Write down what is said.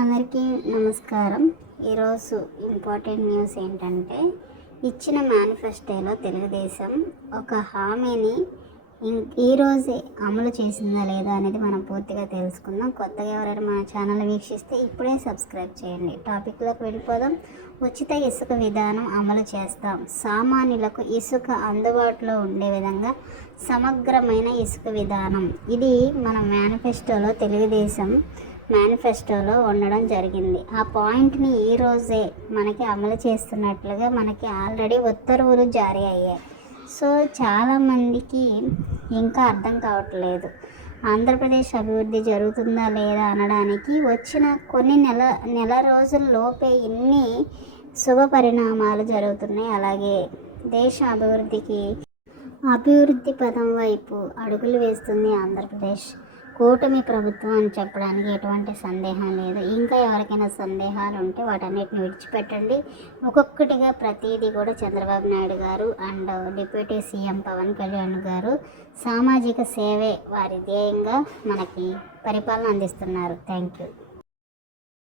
అందరికీ నమస్కారం. ఈరోజు ఇంపార్టెంట్ న్యూస్ ఏంటంటే, ఇచ్చిన మేనిఫెస్టోలో తెలుగుదేశం ఒక హామీని ఈరోజే అమలు చేసిందా లేదా అనేది మనం పూర్తిగా తెలుసుకుందాం. కొత్తగా ఎవరైనా మన ఛానల్ వీక్షిస్తే ఇప్పుడే సబ్స్క్రైబ్ చేయండి. టాపిక్లోకి వెళ్ళిపోదాం. ఉచిత ఇసుక విధానం అమలు చేస్తాం. సామాన్యులకు ఇసుక అందుబాటులో ఉండే విధంగా సమగ్రమైన ఇసుక విధానం. ఇది మన మేనిఫెస్టోలో తెలుగుదేశం మేనిఫెస్టోలో ఉండడం జరిగింది. ఆ పాయింట్ని ఈరోజే మనకి అమలు చేస్తున్నట్లుగా మనకి ఆల్రెడీ ఉత్తర్వులు జారీ అయ్యాయి. సో చాలామందికి ఇంకా అర్థం కావట్లేదు, ఆంధ్రప్రదేశ్ అభివృద్ధి జరుగుతుందా లేదా అనడానికి వచ్చిన కొన్ని నెల రోజుల్లోపే ఇన్ని శుభ పరిణామాలు జరుగుతున్నాయి. అలాగే దేశ అభివృద్ధి పదం వైపు అడుగులు వేస్తుంది ఆంధ్రప్రదేశ్. కూటమి ప్రభుత్వం అని చెప్పడానికి ఎటువంటి సందేహం లేదు. ఇంకా ఎవరికైనా సందేహాలు ఉంటే వాటన్నిటిని విడిచిపెట్టండి. ఒక్కొక్కటిగా ప్రతిదీ కూడా Chandrababu Naidu garu and deputy CM Pawan Kalyan garu సామాజిక సేవే వారి ధ్యేయంగా మనకి పరిపాలన అందిస్తున్నారు. Thank you.